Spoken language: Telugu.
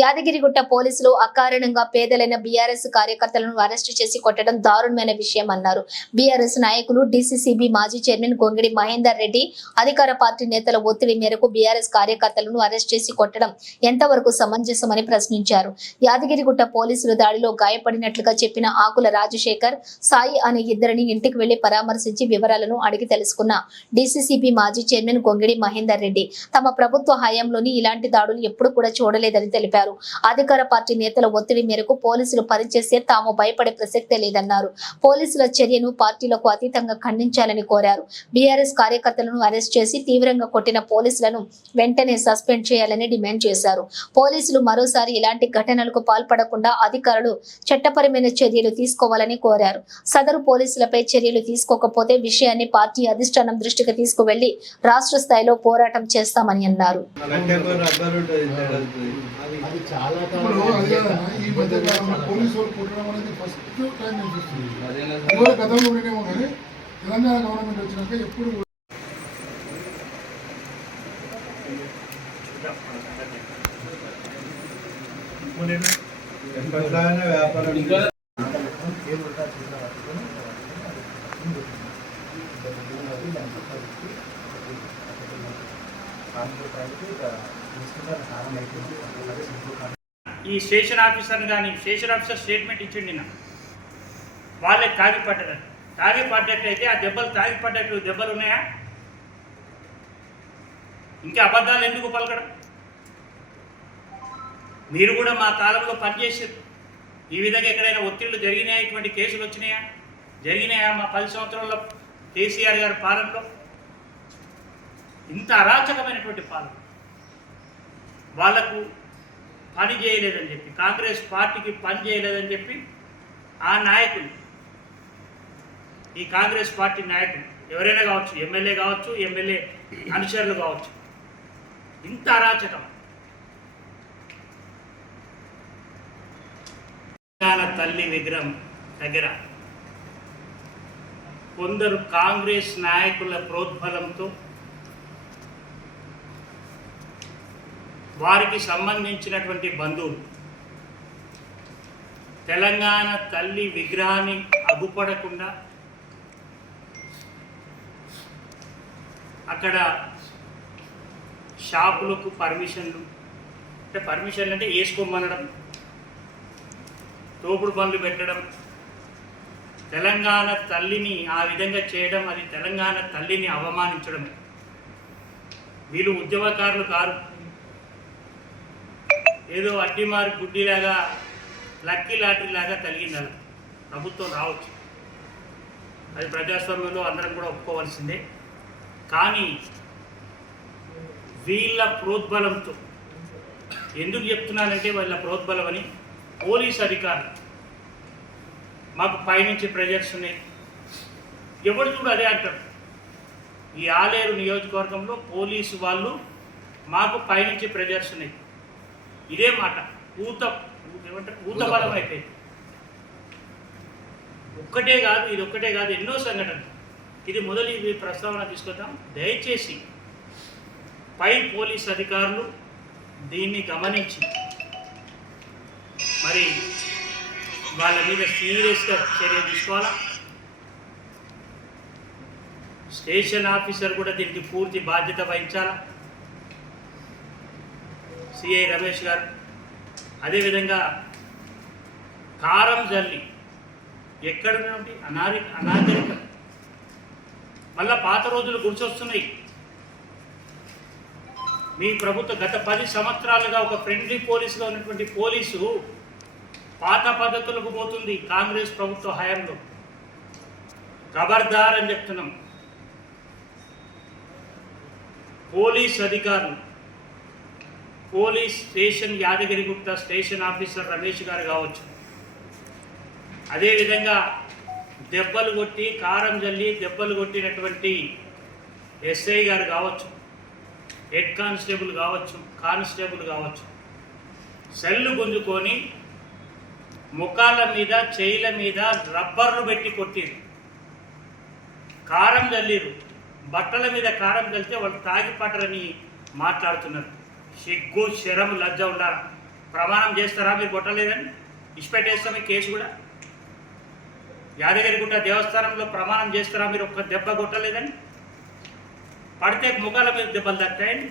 యాదగిరిగుట్ట పోలీసులు అకారణంగా పేదలైన బీఆర్ఎస్ కార్యకర్తలను అరెస్టు చేసి కొట్టడం దారుణమైన విషయం అన్నారు. బీఆర్ఎస్ నాయకులు డీసీసీబీ మాజీ చైర్మన్ గొంగిడి మహేందర్ రెడ్డి అధికార పార్టీ నేతల ఒత్తిడి మేరకు బీఆర్ఎస్ కార్యకర్తలను అరెస్ట్ చేసి కొట్టడం ఎంతవరకు సమంజసమని ప్రశ్నించారు. యాదగిరిగుట్ట పోలీసులు దాడిలో గాయపడినట్లుగా చెప్పిన ఆకుల రాజశేఖర్, సాయి అనే ఇద్దరిని ఇంటికి వెళ్లి పరామర్శించి వివరాలను అడిగి తెలుసుకున్న డీసీసీబీ మాజీ చైర్మన్ గొంగిడి మహేందర్ రెడ్డి తమ ప్రభుత్వ హయాంలోని ఇలాంటి దాడులు ఎప్పుడు కూడా చూడలేదని తెలిపారు. అధికార పార్టీ నేతల ఒత్తిడి మేరకు పోలీసులు పనిచేస్తే తాము భయపడే ప్రసక్తే లేదన్నారు. పోలీసుల చర్యను పార్టీలకు అతీతంగా ఖండించాలని కోరారు. బీఆర్ఎస్ కార్యకర్తలను అరెస్ట్ చేసి తీవ్రంగా కొట్టిన పోలీసులను వెంటనే సస్పెండ్ చేయాలని డిమాండ్ చేశారు. పోలీసులు మరోసారి ఇలాంటి ఘటనలకు పాల్పడకుండా అధికారులు చట్టపరమైన చర్యలు తీసుకోవాలని కోరారు. సదరు పోలీసులపై చర్యలు తీసుకోకపోతే విషయాన్ని పార్టీ అధిష్టానం దృష్టికి తీసుకువెళ్లి రాష్ట్ర స్థాయిలో పోరాటం చేస్తామని అన్నారు. అది చాలా ఈ మధ్య కాలంలో పోలీసు వాళ్ళు కుట్టడం అనేది ఫస్ట్ టైం నేను చూస్తుంది. ఇవాళ గతంలో ఉండేమో కానీ తెలంగాణ గవర్నమెంట్ వచ్చినాక ఎప్పుడు ఈ స్టేషన్ ఆఫీసర్ కానీ స్టేషన్ ఆఫీసర్ స్టేట్మెంట్ ఇచ్చిండి నిన్న వాళ్ళే తాగి పడ్డట్టయితే ఆ దెబ్బలు తాగి పడ్డట్టు దెబ్బలు ఉన్నాయా? ఇంకా అబద్ధాలు ఎందుకు పలకడం? మీరు కూడా మా కాలంలో పనిచేసారు. ఈ విధంగా ఎక్కడైనా ఒత్తిళ్లు జరిగినాయా? ఇటువంటి కేసులు జరిగినాయా మా 10 సంవత్సరాల్లో కేసీఆర్ గారి పాలనలో? ఇంత అరాచకమైనటువంటి పాలన, వాళ్లకు పని చేయలేదని చెప్పి, కాంగ్రెస్ పార్టీకి పని చేయలేదని చెప్పి ఆ నాయకులు, ఈ కాంగ్రెస్ పార్టీ నాయకులు ఎవరైనా కావచ్చు, ఎమ్మెల్యే కావచ్చు, ఎమ్మెల్యే అనుచరులు కావచ్చు, ఇంత అరాచకం. తల్లి విగ్రహం దగ్గర కొందరు కాంగ్రెస్ నాయకుల ప్రోద్బలంతో వారికి సంబంధించినటువంటి బంధువులు తెలంగాణ తల్లి విగ్రహాన్ని అగుపడకుండా అక్కడ షాపులకు పర్మిషన్లు అంటే వేసుకోమనడం, తోపుడు బండ్లు పెట్టడం, తెలంగాణ తల్లిని ఆ విధంగా చేయడం, అది తెలంగాణ తల్లిని అవమానించడం. వీళ్ళు ఉద్యమకారులు కారు, ఏదో అడ్డిమారి గుడ్డిలాగా లక్కీ లాటరీలాగా కలిగింది. ప్రభుత్వం రావచ్చు, అది ప్రజాస్వామ్యంలో అందరం కూడా ఒప్పుకోవాల్సిందే. కానీ వీళ్ళ ప్రోద్బలంతో, ఎందుకు చెప్తున్నానంటే వీళ్ళ ప్రోద్బలం అని, పోలీస్ అధికారులు మాకు పైనుంచి ప్రెజర్స్ ఉన్నాయి, ఎవరు చూడు అదే అంటారు. ఈ ఆలేరు నియోజకవర్గంలో పోలీసు వాళ్ళు మాకు పైనుంచి ప్రెజర్స్ ఉన్నాయి, ఇదే మాట ఊత బలం అయిపోయింది. ఇది ఒక్కటే కాదు, ఎన్నో సంఘటనలు. ఇది మొదలు ఇది ప్రస్తావన తీసుకొద్దాం. దయచేసి పై పోలీస్ అధికారులు దీన్ని గమనించి మరి వాళ్ళ మీద సీరియస్గా చర్య తీసుకోవాలా. స్టేషన్ ఆఫీసర్ కూడా దీనికి పూర్తి బాధ్యత వహించాలా, సిఐ రమేష్ గారు. అదేవిధంగా కారం జల్లి ఎక్కడ నుండి అనాగరికం, మళ్ళా పాత రోజులు గుర్తొస్తున్నాయి. మీ ప్రభుత్వ గత 10 సంవత్సరాలుగా ఒక ఫ్రెండ్లీ పోలీసుగా ఉన్నటువంటి పోలీసు పాత పద్ధతులకు పోతుంది కాంగ్రెస్ ప్రభుత్వ హయాంలో. ఖబర్దార్ అని చెప్తున్నాం. పోలీస్ అధికారులు, police station Yadagirigutta station officer Ramesh గారు కావచ్చు, అదేవిధంగా దెబ్బలు కొట్టి కారం జల్లి దెబ్బలు కొట్టినటువంటి ఎస్ఐ గారు కావచ్చు, హెడ్ కానిస్టేబుల్ కావచ్చు, సెల్లు గుంజుకొని ముఖాల మీద చేయిల మీద రబ్బర్లు పెట్టి కొట్టిరు, కారం జల్లిరు, బట్టల మీద కారం చల్లితే వాళ్ళు తాగి పట్టరని మాట్లాడుతున్నారు. సిగ్గు శరం లజ్జ ఉండాలి ప్రమాణం చేస్తారా మీరు కొట్టలేదని? ఇష్టపెట్టేస్తాం ఈ కేసు కూడా. యాదగిరిగుట్ట దేవస్థానంలో ప్రమాణం చేస్తారా మీరు ఒక్క దెబ్బ కొట్టలేదని? పడితే ముఖాల మీద దెబ్బలు తగ్గుతాయండి.